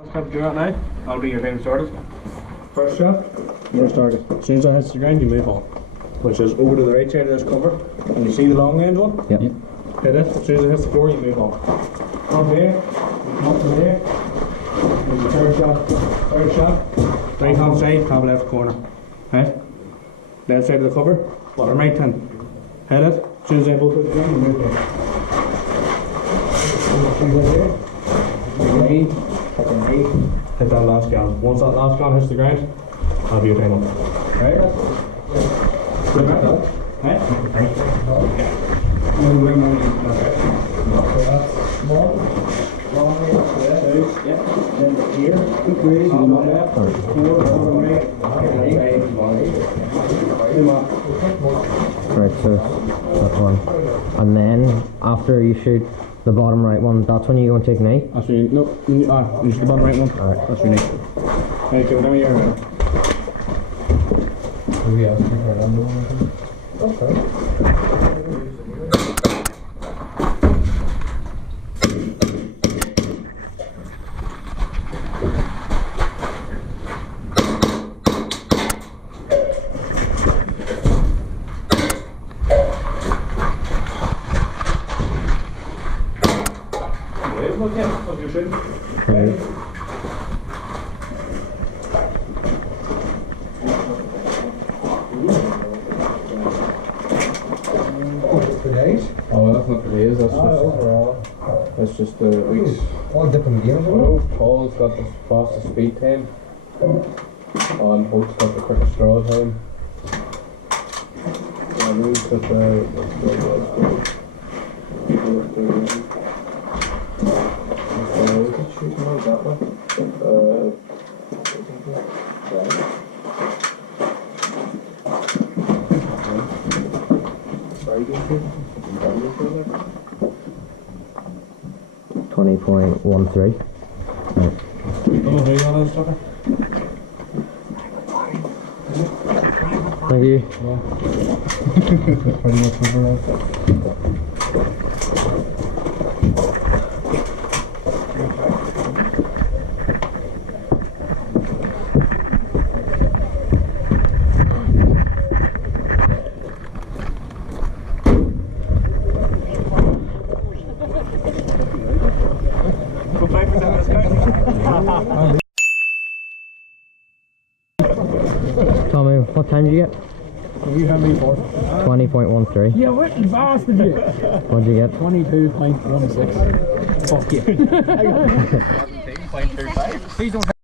Let's have to do that now. I'll be your time started. First shot, you're started. As soon as I hit the ground, you move on. Which is over to the right side of this cover. And you see the long end one? Yep. Hit it. As soon as it hits the floor, you move on. Come here. Come up to there. There's the third shot. Third shot. Right hand side, top left corner. Right? Left side of the cover. Bottom right hand. Hit it. As soon as I both hit the ground, you move on. Hit that last gun. Once that last gun hits the ground, I'll be your time up. Right? Good right? Right? Right, so that one. And then after you shoot the bottom right one, that's when you go and take an A? That's when you, nope, you shoot the bottom right one. Alright. That's your next. Right, so whatever you're around. Okay. Okay. Oh, that's not for days, that's just the weeks. All different games. Oh, Paul's got the fastest speed time. And Hope's got the quickest draw time. And Lou's got that one. Sorry, 20.13. Right. Oh, hey, all that stuff. Thank you. Pretty much over that. 5% Tommy, what time did you get? You have me for 20.13. Yeah, what bastard you? What'd you get? 22.16. Fuck you. I got 17.25. Please don't.